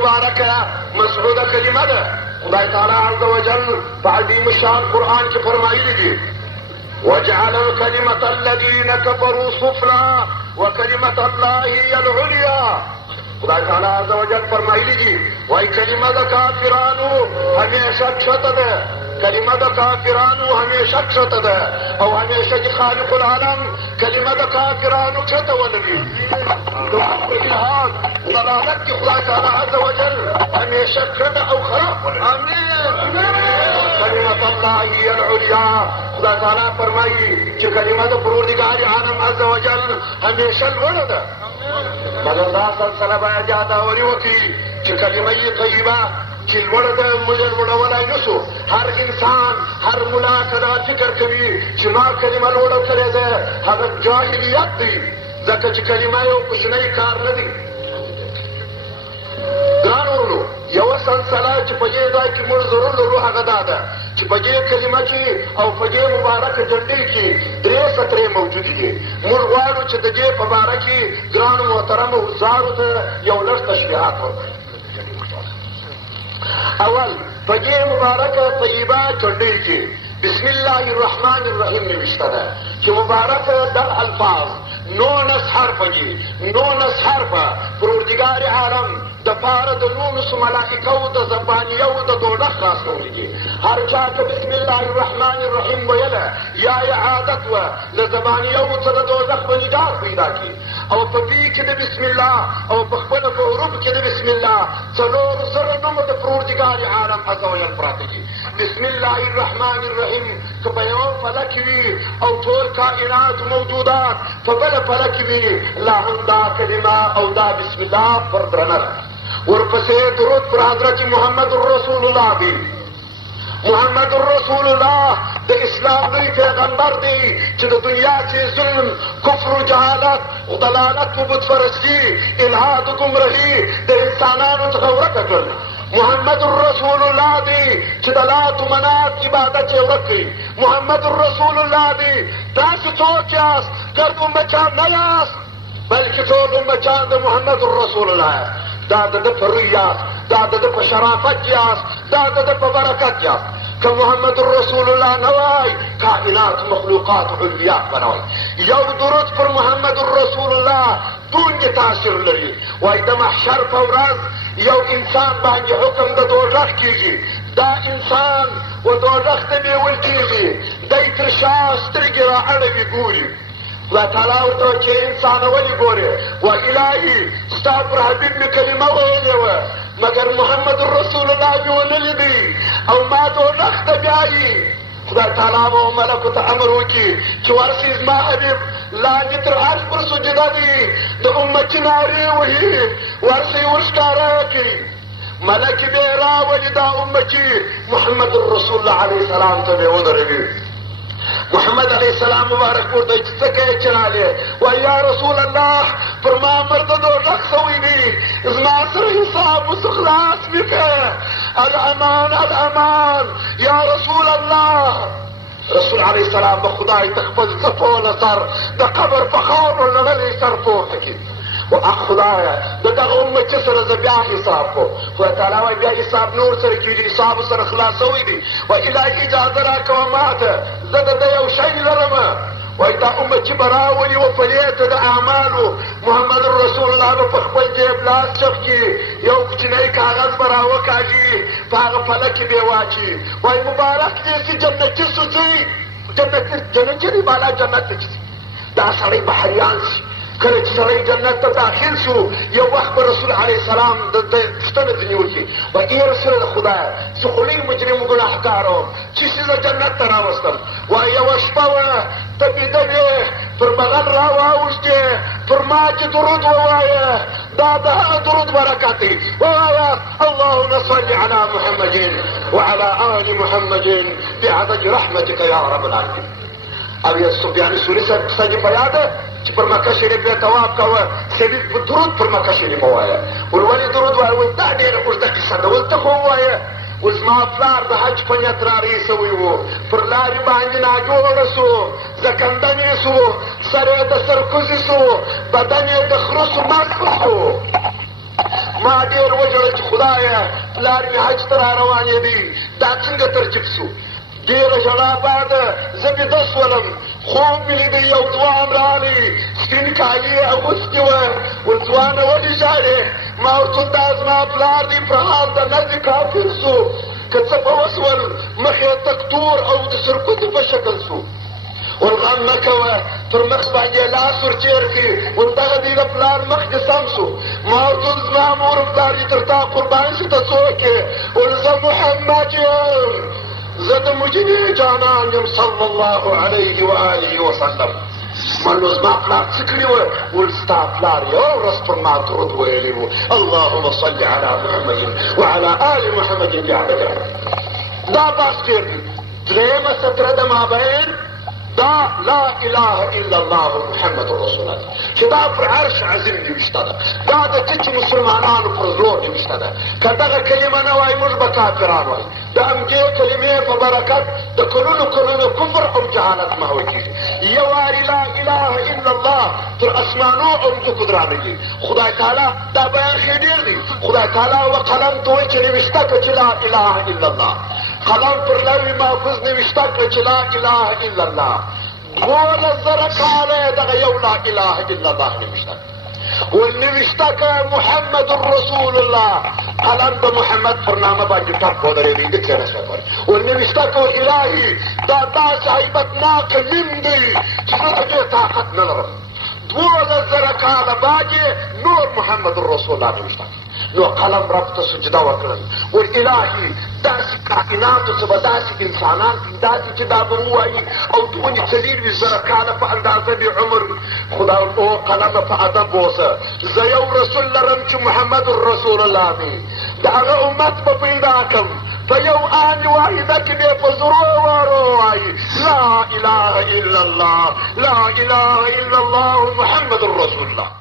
مبارکه مسعوده کلمه ده. خدای تعالی عز وجل په عظیم شان قرآن کې فرمایلی دي وجعل كلمة الذين كفروا سفلى وكلمة الله هي العليا. خدای تعالی عز وجل فرمایلی دي وای کلمه د کافرانو همیشه کښته ده، کلمه د کافرانو همیشه کښته ده، او همیشه چې خالق العالم کلمه د کافرانو کښته ولري. د کفر الحاد ضلالت کې خدای تعالی عز وجل همیشه کښته او خراب ولري. امین. کلمة الله هي العليا. خدای تعالی فرمایي چې کلمه د پروردګار عالم عز وجل همیشه لوړه ده. مګر دا سلسله باید یاداوري وکړي چې کلمه طیبه چې لوړه ده موږ لوړولی نه شو. هر انسان هر ملا که دا فکر کوي چې ما کلمه لوړه کړې ده هغه جاهلیت دی، ځکه چې کلمه یو کوچنی کار نه دی. ګران ورونو یوه سلسله چې په دې ځای کې موږ ضرور لرو هغه دا ده چې په دې کلمه کې او په دې مبارکه جنډې کې 3 سطرې موجودې دي. موږ غواړو چې د دې په باره کې ګرانو محترمو حضارو ته یو لږ تشریحات وکړو. اول په دې مبارکه طیبه جنډې کې بسم الله الرحمن الرحیم نوشته ده چې مبارکه در الفاظ 19 حرفه دي، 19 حرفه پروردګار عالم د پاره د 19 ملائکو د زبانیو د دوزخ خلاصولي دي. هر چا که بسم الله الرحمن الرحیم ویله یا یې عادت وه له زبانیو څه د دوزخ به نجات پیدا کړي. او په دې کې د بسم الله او په خپله په حروف کې د بسم الله 400 نومه د پروردګار عالم عز وجل پراته دي. بسم الله الرحمن الرحیم که په یو فلک وي او ټول کائنات موجودات په بله فلک وي لا هم دا کلمه او دا بسم الله پر درنه ده. ورپسې درود پر حضرت محمد رسول الله دی. محمد رسول الله د اسلام لوی پیغمبر دی چې د دنیا کې ظلم کفر و جهالت و ضلالت و بتپرستي الحاد و ګمرهي د انسانانو څخه ورکه کړل. محمد رسول الله دی چې د لات و منات عبادت یې ورک کړي. محمد رسول الله دی تاسو څوک یاست؟ ګرد امچان نه یاست بلکې ټول امچان د محمد رسول الله یاست. دا د ده په روی یاست، دا د ده په شرافت یاست، دا د ده په برکت یاست. که محمد رسول الله نه وای کائنات مخلوقات علویات بنوي. یو درود پر محمد رسول الله دونې تاثیر لري. وای د محشر په ورځ یو انسان باندې حکم د دوزخ کېږي، دا انسان و دوزخ ته بیول کېږي، دی تر شا سترګې را اړوي ګوري. خدای تعالی ورته وایي چې انسانه ولې ګورې؟ وایي الهي ستا پر حبیب مې کلمه ویلې وه مګر محمد رسول الله مې ونه لیدی او ما دوزخ ته بیایي. خدای تعالی به ملکو ته امر وکړي چې ورسې زما حبیب لاندې تر عرش پر سجده دي د امتي نارې وهي ورسې ورښکاره کړي. ملک به یې راولي دا امتي محمد رسول الله علیه السلام ته به یې ودروي. محمد علیه السلام مبارک ورته چې څه کوې چرالې؟ وایي یا رسول الله پر ما مرده دوزخ سوی دی، زما سره حساب اوس خلاص مې که. الامان الامان یا رسول الله. رسول علیه السلام به خدای ته خپل څپونه سر د قبر په خاورو لړلی سر پورته کړي. خدایه د دغه امتي سره زه بیا حساب کوم. خدای تعالی وایي بیا حساب نور سره کېږي، حساب سره خلاص سوی دی. وایي الهي اجازه راکوه ماته زه د ده یو شی لرمه. وایي دا امتي به راولي و پلې ته د اعمالو محمد رسول الله به په خپل جیب لاس چپ کړي، یو کوچنی کاغذ به راوکاږي، په هغه پله کې به یې واچي. وایي مبارک دې چې جنتي سوځي، جنتي دی بالا جنت ته چې دا سړی بحریان شي. کله چې سړی جنت ته داخل شو یو وخت به رسول علیه السلام د پوښتنه ځینې وکړي. وایي ای رسول خدایه زه خو لوی مجرم و ګناهګار وم چې زه جنت ته راوستم. وایي یوه شپه وه ته بیده وې پر بغل را واوښتې پر ما چې درود ووایه دا د هغه درود برکت دی. ووایه اللهم صل علی محمد وعلى آل محمد بعدد رحمتك یا رب العالمین. او یا سفیان ثوری صاحب قصه دې په یاده چې پر مکه شریف یې طواف کوه سړي درود پر مکه شریف ووایه. ول ولې درود وایه؟ ول دا ډېره اوږده قصه ده، ول ته خو ووایه. ول زما پلار د حج په نیت رارې سوی و، پر لارې باندې ناجوړه سو، زکندن یې سو، سر یې د سرکوزي سو، بدن یې د خره سو، مست سو. ما ډېر وژړل چې خدایه پلار مې حج ته را روانېدی دا څنګه ترتیب سو. ډېره ژړا بعد زه بیده شولم. خوب مې لیدی یو ځوان راغلی سپین کالي یې اغوستي وه. ول ځوانه ولې ژاړې؟ ما ورته وویل دا زما پلار دی په حال د نزد کافر سو. که څه به وسول مخ یې تک تور او د سرکوتو په شکل سو. ول غم مه کوه پر مخ باندې لاس ورچیر کړي. ول دغه دی د پلار مخ دې سم سو. ما ورته وویل زما مور پلار دې تر تا قربان شي ته څوک یې؟ ول زه محمد یم، زه د مجدي جانان یم صلی الله علیه وآله وسلم. من نو زما پلار څه کړي وه؟ ول ستا پلار یوه ورځ پر ما درود ویلی و اللهم صل علی محمد وعلى آل محمد بعدک. دا بحث ډېر دی. درېیمه سطره د مابین دا لا اله الا الله محمد رسول الله چې دا پر عرش عظیم نوشته ده. دا د ټیټ مسلمانانو پر زړه نوشته ده. که دغه کلمه نه وای موږ به کافران وای. د همدې کلمې په برکت د کلونو کفر او جهالت محوه کېږي. یو وارې لا اله الا الله تر اسمانو او ځمکو درانه. خدای تعالی دا بیان ښې ډېر دی. خدای تعالی و قلم ته وایي چې نوشته کړه چې لا اله الا الله. قلم پر لوح محفوظ نوشته کړه چې لا اله الا الله. 12,000 کاله دغه یو لا اله الا الله نوشته ونوشته که محمد رسول الله. قلم د محمد پر نامه باندې ټپ ودرېدی د کېناسته پر ونوشته که الهي دا داسې هیبتناک میم دی چې زه د دې طاقت نه لرم. 12,000 کاله بعد نور محمد رسول الله نوشته. نو قلم رب ته سجده وکړل. ول الهي داسې کائناتو څه به داسې انسانان پیدا دي چې دا به ووایي او دونې 4,000 کاله په اندازه د عمر. خدا او قلمه په ادب اوسه. زه یو رسول لرم چې محمد رسول الله دی. د هغه امت به پیدا کړم په یو آن واحده کې دې په زرو وارو وایي لا اله الا الله لا اله الا الله محمد رسول الله.